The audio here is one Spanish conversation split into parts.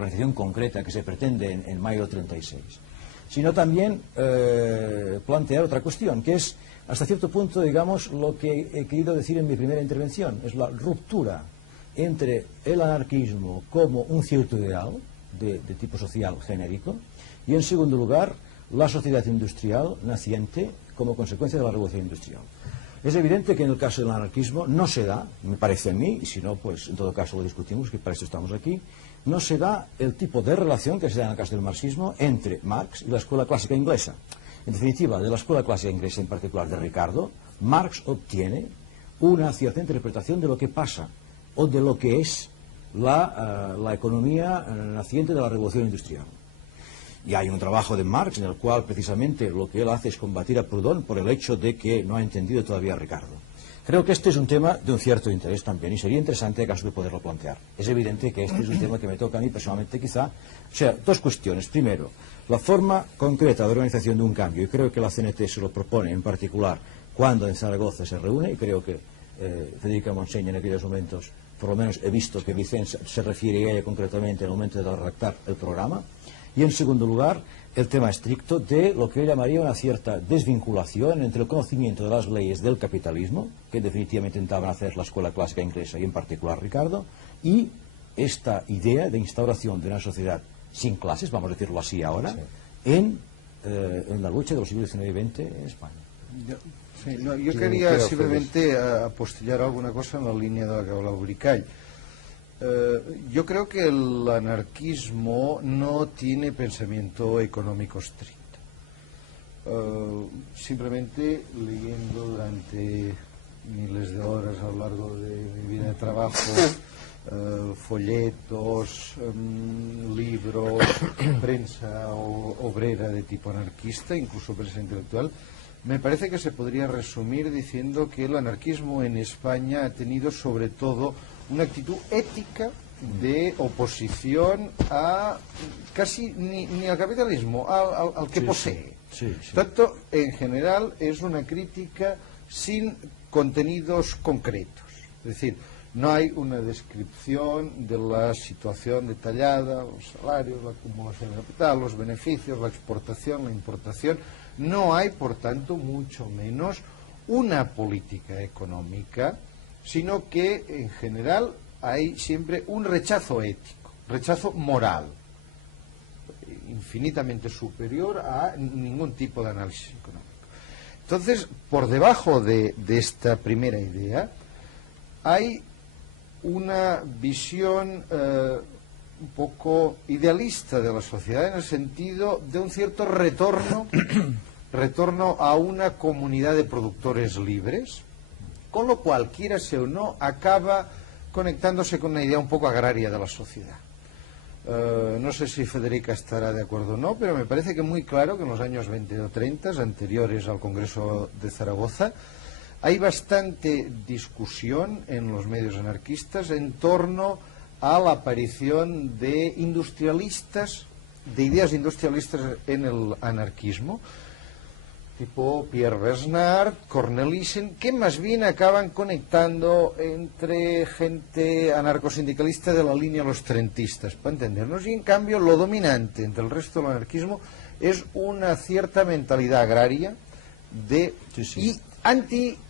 organización concreta que se pretende en mayo del 36, sino también plantear otra cuestión, que es, hasta cierto punto, digamos, lo que he querido decir en mi primera intervención, es la ruptura entre el anarquismo como un cierto ideal de tipo social genérico y, en segundo lugar, la sociedad industrial naciente como consecuencia de la revolución industrial. Es evidente que en el caso del anarquismo no se da, me parece a mí, y si no, pues en todo caso lo discutimos, que para eso estamos aquí, no se da el tipo de relación que se da en el caso del marxismo entre Marx y la escuela clásica inglesa. En definitiva, de la escuela clásica inglesa, en particular de Ricardo, Marx obtiene una cierta interpretación de lo que pasa o de lo que es la economía naciente de la revolución industrial. Y hay un trabajo de Marx en el cual precisamente lo que él hace es combatir a Proudhon por el hecho de que no ha entendido todavía a Ricardo. Creo que este es un tema de un cierto interés también y sería interesante acaso de poderlo plantear. Es evidente que este es un tema que me toca a mí personalmente quizá. O sea, dos cuestiones. Primero, la forma concreta de organización de un cambio, y creo que la CNT se lo propone en particular cuando en Zaragoza se reúne, y creo que Federica Montseny en aquellos momentos, por lo menos he visto que Vicens se refiere a ella concretamente en el momento de redactar el programa. Y en segundo lugar, el tema estricto de lo que yo llamaría una cierta desvinculación entre el conocimiento de las leyes del capitalismo, que definitivamente intentaban hacer la escuela clásica inglesa y en particular Ricardo, y esta idea de instauración de una sociedad sin clases, vamos a decirlo así ahora, sí, en la lucha de los siglos XIX y XX en España. Yo quería simplemente apostillar alguna cosa en la línea de la que hablaba Bricall. Yo creo que el anarquismo no tiene pensamiento económico estricto. Simplemente leyendo durante miles de horas a lo largo de mi vida de trabajo, folletos, libros, prensa obrera de tipo anarquista, incluso prensa intelectual, me parece que se podría resumir diciendo que el anarquismo en España ha tenido sobre todo una actitud ética de oposición a casi ni al capitalismo, al que posee. Tanto, en general, es una crítica sin contenidos concretos. Es decir, no hay una descripción de la situación detallada, los salarios, la acumulación de capital, los beneficios, la exportación, la importación. No hay, por tanto, mucho menos una política económica, sino que, en general, hay siempre un rechazo ético, rechazo moral, infinitamente superior a ningún tipo de análisis económico. Entonces, por debajo de esta primera idea, hay una visión un poco idealista de la sociedad en el sentido de un cierto retorno a una comunidad de productores libres, con lo cual, quírase o no, acaba conectándose con una idea un poco agraria de la sociedad. No sé si Federica estará de acuerdo o no, pero me parece que muy claro que en los años 20 o 30, anteriores al Congreso de Zaragoza, hay bastante discusión en los medios anarquistas en torno a la aparición de industrialistas, de ideas industrialistas en el anarquismo, tipo Pierre Bernard, Cornelissen, que más bien acaban conectando entre gente anarcosindicalista de la línea de los trentistas, para entendernos, y en cambio lo dominante entre el resto del anarquismo es una cierta mentalidad agraria y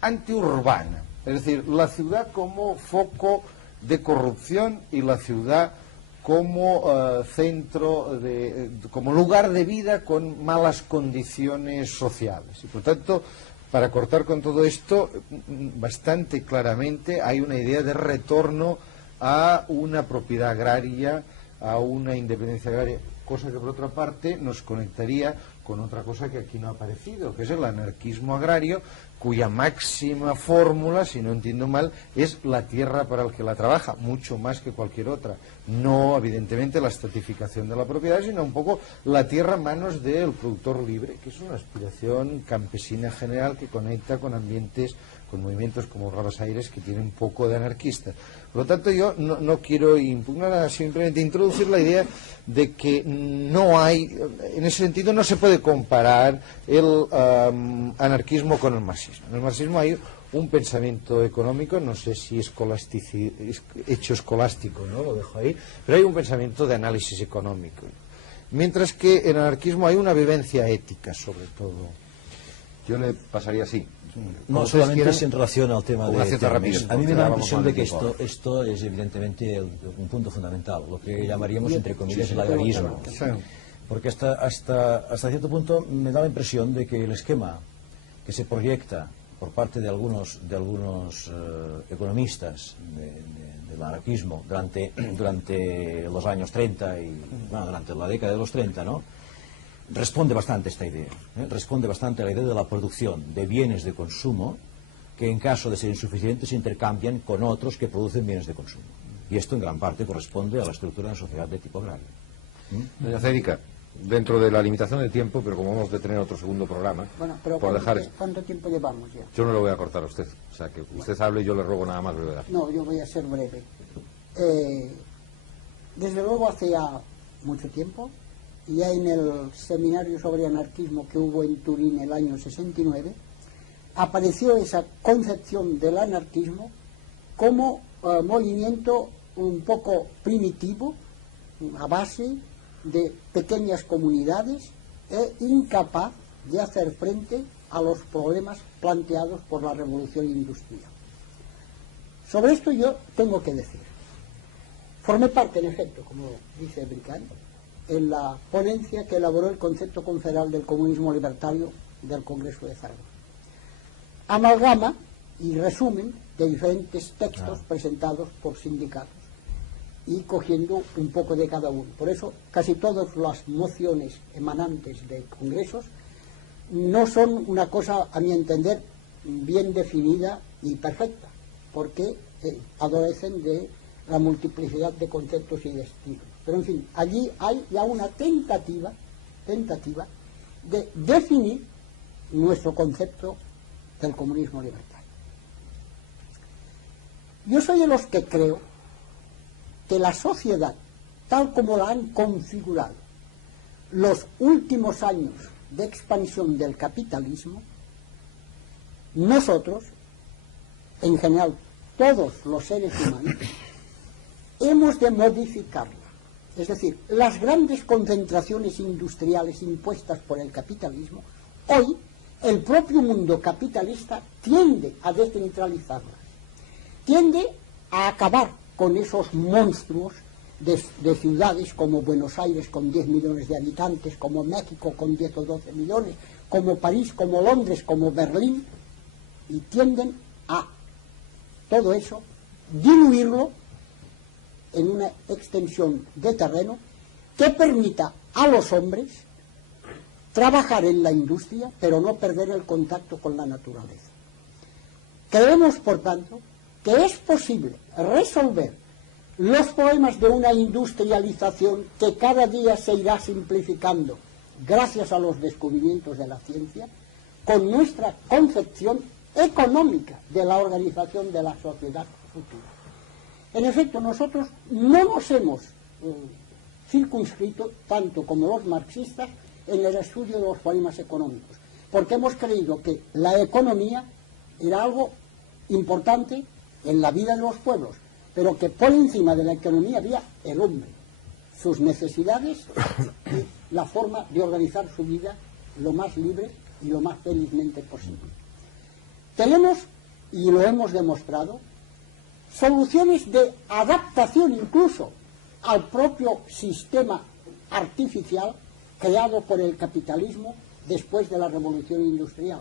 antiurbana, es decir, la ciudad como foco de corrupción y la ciudad como centro, como lugar de vida con malas condiciones sociales. Y por tanto, para cortar con todo esto, bastante claramente hay una idea de retorno a una propiedad agraria, a una independencia agraria, cosa que por otra parte nos conectaría con otra cosa que aquí no ha aparecido, que es el anarquismo agrario, cuya máxima fórmula, si no entiendo mal, es la tierra para el que la trabaja, mucho más que cualquier otra. No, evidentemente, la estratificación de la propiedad, sino un poco la tierra en manos del productor libre, que es una aspiración campesina general que conecta con ambientes, con movimientos como Raros Aires, que tienen un poco de anarquistas. Por lo tanto, yo no quiero impugnar, simplemente introducir la idea de que no hay, en ese sentido no se puede comparar el anarquismo con el marxismo. En el marxismo hay un pensamiento económico, no sé si es hecho escolástico, ¿no? Lo dejo ahí, pero hay un pensamiento de análisis económico. Mientras que en el anarquismo hay una vivencia ética, sobre todo. Yo le pasaría así. No solamente es en relación al tema de rapidez, a mí me da la impresión de que tiempo. esto es evidentemente un punto fundamental, lo que llamaríamos entre comillas el agrarismo. Porque hasta cierto punto me da la impresión de que el esquema que se proyecta por parte de algunos economistas del anarquismo durante los años 30 y durante la década de los 30, ¿no?, responde bastante a esta idea, responde bastante a la idea de la producción de bienes de consumo que en caso de ser insuficientes se intercambian con otros que producen bienes de consumo. Y esto en gran parte corresponde a la estructura de la sociedad de tipo agrario. Doña Cérica, dentro de la limitación de tiempo, pero como hemos de tener otro segundo programa, bueno, pero ¿cuánto tiempo llevamos ya? Yo no lo voy a cortar a usted, o sea, que usted hable y yo le ruego nada más brevedad. No, yo voy a ser breve. Desde luego hace ya mucho tiempo, ya en el seminario sobre anarquismo que hubo en Turín el año 69, apareció esa concepción del anarquismo como movimiento un poco primitivo, a base de pequeñas comunidades e incapaz de hacer frente a los problemas planteados por la revolución industrial. Sobre esto yo tengo que decir, formé parte, en efecto, como dice Bricán, en la ponencia que elaboró el concepto confederal del comunismo libertario del Congreso de Zaragoza. Amalgama y resumen de diferentes textos presentados por sindicatos y cogiendo un poco de cada uno. Por eso casi todas las mociones emanantes de congresos no son una cosa, a mi entender, bien definida y perfecta, porque adolecen de la multiplicidad de conceptos y de estilos. Pero en fin, allí hay ya una tentativa de definir nuestro concepto del comunismo libertario. Yo soy de los que creo que la sociedad, tal como la han configurado los últimos años de expansión del capitalismo, nosotros, en general, todos los seres humanos, hemos de modificarla. Es decir, las grandes concentraciones industriales impuestas por el capitalismo, hoy el propio mundo capitalista tiende a descentralizarlas, tiende a acabar con esos monstruos de ciudades como Buenos Aires con 10 millones de habitantes, como México con 10 o 12 millones, como París, como Londres, como Berlín, y tienden a todo eso diluirlo en una extensión de terreno que permita a los hombres trabajar en la industria, pero no perder el contacto con la naturaleza. Creemos, por tanto, que es posible resolver los problemas de una industrialización que cada día se irá simplificando gracias a los descubrimientos de la ciencia, con nuestra concepción económica de la organización de la sociedad futura. En efecto, nosotros no nos hemos circunscrito, tanto como los marxistas, en el estudio de los problemas económicos, porque hemos creído que la economía era algo importante en la vida de los pueblos, pero que por encima de la economía había el hombre, sus necesidades y la forma de organizar su vida lo más libre y lo más felizmente posible. Tenemos, y lo hemos demostrado, soluciones de adaptación incluso al propio sistema artificial creado por el capitalismo después de la revolución industrial.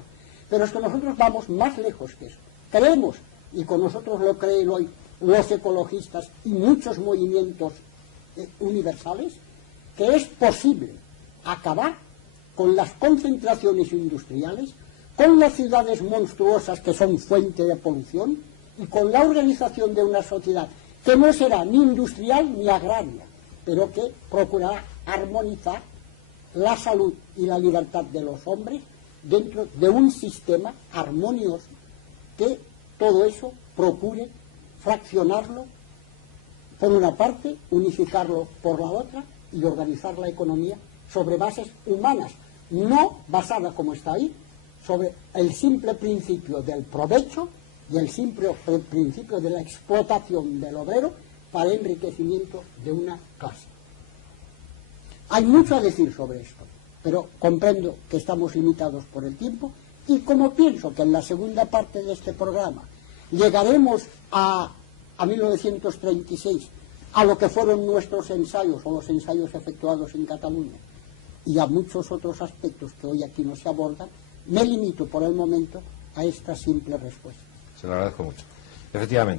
Pero es que nosotros vamos más lejos que eso. Creemos, y con nosotros lo creen hoy los ecologistas y muchos movimientos universales, que es posible acabar con las concentraciones industriales, con las ciudades monstruosas que son fuente de polución y con la organización de una sociedad que no será ni industrial ni agraria, pero que procurará armonizar la salud y la libertad de los hombres dentro de un sistema armonioso que todo eso procure fraccionarlo por una parte, unificarlo por la otra y organizar la economía sobre bases humanas, no basada como está ahí, sobre el simple principio del provecho y el simple principio de la explotación del obrero para el enriquecimiento de una clase. Hay mucho a decir sobre esto, pero comprendo que estamos limitados por el tiempo y como pienso que en la segunda parte de este programa llegaremos a 1936, a lo que fueron nuestros ensayos o los ensayos efectuados en Cataluña y a muchos otros aspectos que hoy aquí no se abordan, me limito por el momento a esta simple respuesta. Se lo agradezco mucho. Efectivamente.